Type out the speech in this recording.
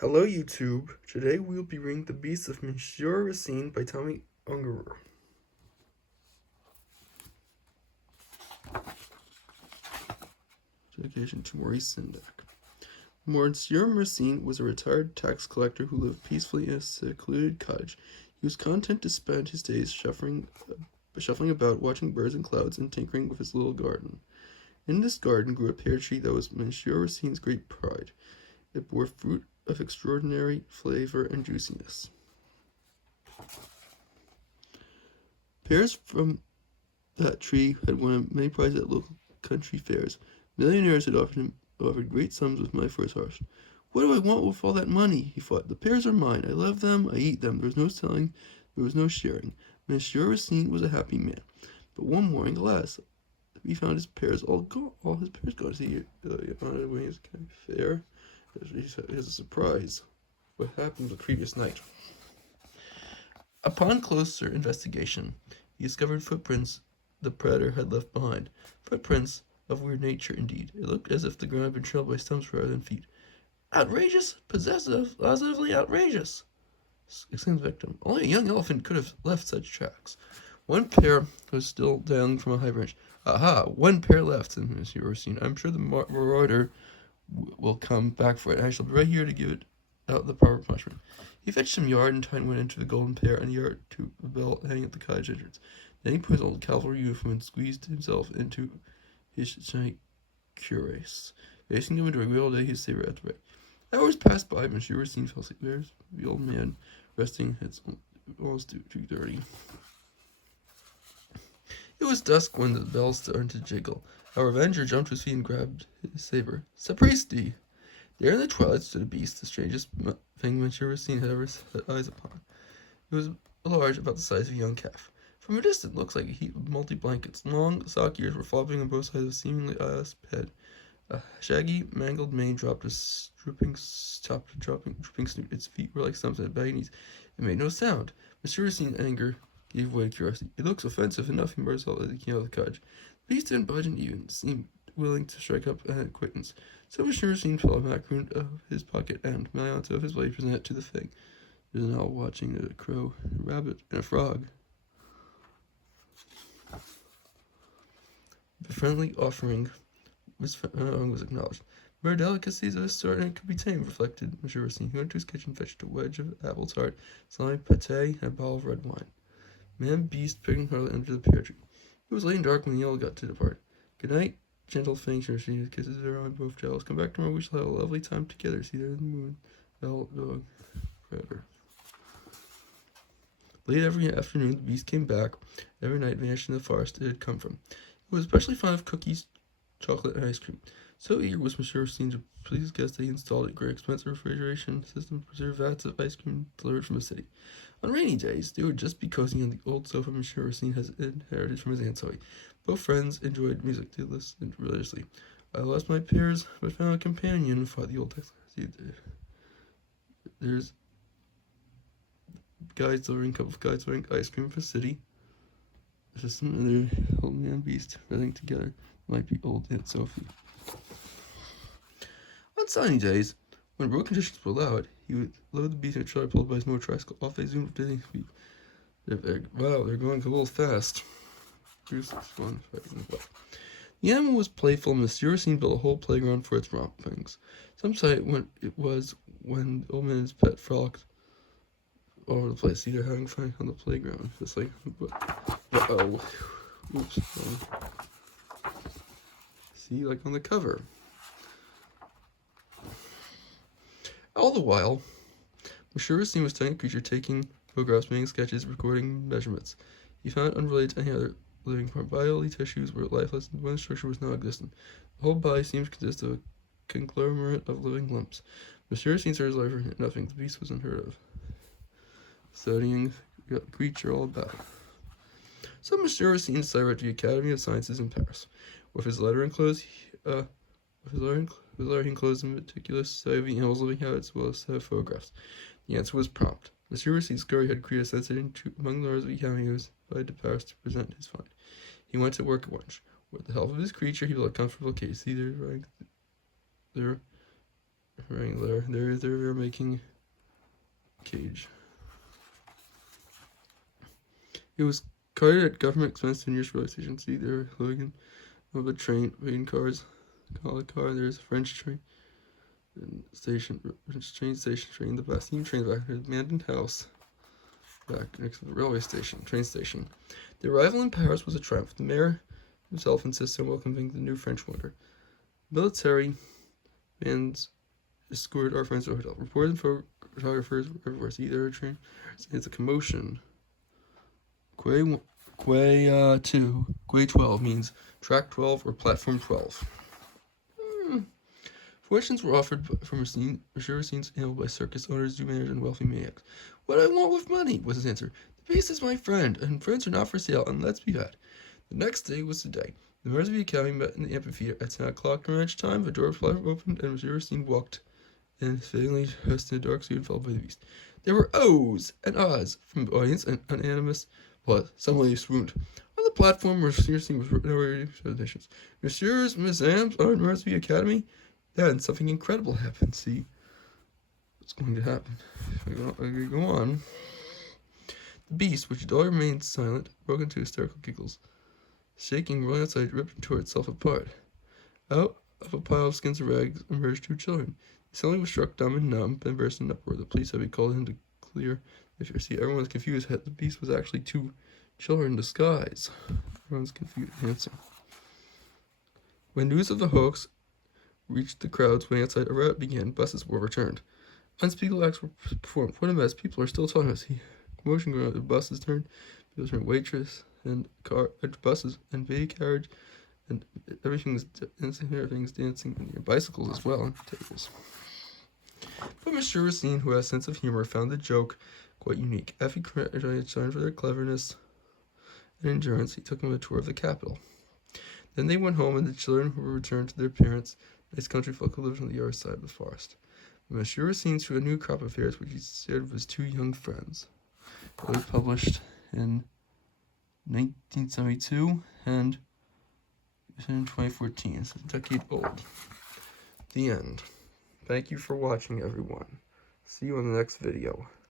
Hello YouTube, today we will be reading The Beast of Monsieur Racine by Tomi Ungerer. Dedication to Maurice Sendak. Monsieur Racine was a retired tax collector who lived peacefully in a secluded cottage. He was content to spend his days shuffling about, watching birds and clouds, and tinkering with his little garden. In this garden grew a pear tree that was Monsieur Racine's great pride. It bore fruit of extraordinary flavor and juiciness. Pears from that tree had won many prizes at local country fairs. Millionaires had offered great sums with money for his harvest. What do I want with all that money? He thought. The pears are mine. I love them. I eat them. There was no selling. There was no sharing. Monsieur Racine was a happy man. But one morning, alas, he found his pears all gone. All his pears gone. See, on his way to the fair, he has a surprise. What happened the previous night? Upon closer investigation, he discovered footprints the predator had left behind. Footprints of weird nature, indeed. It looked as if the ground had been trailed by stumps rather than feet. Outrageous, possessive, positively outrageous, exclaimed the victim. Only a young elephant could have left such tracks. One pair was still dangling from a high branch. Aha, one pair left, said Monsieur Racine. I'm sure the marauder will come back for it. I shall be right here to give it out the proper punishment. He fetched some yarn and tied one end to the golden pear and the yard to a bell hanging at the cottage entrance. Then he put his old cavalry uniform and squeezed himself into his shiny cuirass. Facing him into a real day, his saber at the right. Hours passed by. Monsieur Racine fell asleep. There's the old man resting. It's almost 2:30. It was dusk when the bells started to jiggle. Our avenger jumped to his feet and grabbed his saber. Sapristi! There in the twilight stood a beast, the strangest thing Monsieur Racine had ever set eyes upon. It was large, about the size of a young calf. From a distance, it looked like a heap of multi-blankets. Long, sock ears were flopping on both sides of a seemingly eyeless head. A shaggy, mangled mane dropped a drooping snoot. Its feet were like stumps and had baggy knees. It made no sound. Monsieur Racine's anger gave way to curiosity. It looks offensive enough, he muttered as he came out of the cottage. The beast didn't budge and even seemed willing to strike up an acquaintance. So Monsieur Racine pulled a macaroon out of his pocket and, malleant of his blade, presented it to the thing. It was now watching a crow, a rabbit, and a frog. The friendly offering was acknowledged. Rare delicacies of this sort and it could be tamed, reflected Monsieur Racine. He went to his kitchen, fetched a wedge of apple tart, salami, pate, and a bottle of red wine. Man beast picking hardly under the pear tree. It was late and dark when the yellow got to depart. Good night, gentle thing, Racine. His kisses are on both jealous. Come back tomorrow, we shall have a lovely time together. See there in the moon. Bell, dog, predator. Late every afternoon, the beast came back. Every night vanished in the forest it had come from. It was especially fond of cookies, chocolate, and ice cream. So eager was Monsieur Racine to please his guests that he installed a great expensive refrigeration system to preserve vats of ice cream delivered from the city. On rainy days, they would just be cozying on the old sofa Monsieur Racine has inherited from his Aunt Zoe. Both friends enjoyed music. They listened religiously. I lost my pears, but found a companion, thought the old tax collector. There's guys delivering ice cream for the city. There's just another old man beast running together. Might be old Aunt Sophie. On sunny days, when road conditions were allowed, he would load the beast in a trailer pulled by his motorcycle. Off they zoomed with dizzying speed. Wow, they're going a little fast. Bruce was fun fighting the The animal was playful, and Monsieur Racine built a whole playground for its rompings. Some say when the old man and his pet frolicked all over the place. See, they're having fun on the playground. Just like, uh-oh. Oops. See, like on the cover. All the while, Monsieur Racine was studying a creature, taking photographs, making sketches, recording measurements. He found it unrelated to any other living form. Bodily tissues were lifeless, and one structure was non-existent. The whole body seemed to consist of a conglomerate of living lumps. Monsieur Racine saw his life for nothing. The beast was unheard of. Studying the creature all about. So Monsieur Racine decided to the Academy of Sciences in Paris. With his letter enclosed, he enclosed a meticulous study of the animal's living habits as well as a set of photographs. The answer was prompt. Monsieur Racine's story had created a sensation among the learners of the Academy. He was invited to Paris to present his find. He went to work at once. With the help of his creature, he built a comfortable case. Either Wrangler. They're making cage. It was carted at government expense to nearest railway station. See there, Logan, of a train, waiting cars, call a car. There's a French train station, train the bus. Steam train back to the abandoned house. Back next to the railway station, train station. The arrival in Paris was a triumph. The mayor himself insisted on welcoming the new French wonder. Military bands escorted our friends to a hotel. Reporters and photographers were everywhere. See there a train. It's a commotion. Quay 12 means track 12 or platform 12. Fortunes were offered from Monsieur Racine's ale by circus owners, zoo managers, and wealthy maniacs. What I want with money, was his answer. The beast is my friend, and friends are not for sale, and let's be bad. The next day was the day. The members of the academy met in the amphitheater at 10 o'clock ranch time. The door opened, and Monsieur Racine walked in, fittingly dressed in a dark suit and followed by the beast. There were ohs and ahs from the audience, and unanimous applause. Some lady swooned. On the platform, Monsieur Racine was narrating presentations. Messieurs, mesdames, are members of the academy. Then something incredible happened. See what's going to happen. We go on. The beast, which had all remained silent, broke into hysterical giggles. Shaking, rolling outside, ripped and tore itself apart. Out of a pile of skins and rags emerged two children. He suddenly was struck dumb and numb, and burst in uproar. The police had been called in to clear the fear. See, everyone was confused. The beast was actually two children in disguise. Everyone's confused. Answer. When news of the hoax reached the crowds waiting outside, a riot began. Buses were returned. Unspeakable acts were performed. What a mess. People are still talking about it. Commotion going on. The buses turned. People turned waitress and buses and baby carriage, and everything's dancing, and bicycles as well, and tables. But Monsieur Racine, who has a sense of humor, found the joke quite unique. Effie congratulated children for their cleverness and endurance. He took them on a tour of the capital. Then they went home, and the children were returned to their parents. Nice country folk who lived on the other side of the forest. But Monsieur Racine threw a new crop of fairies, which he shared with his two young friends. It was published in 1972 and in 2014. It's a decade old. The end. Thank you for watching, everyone. See you in the next video.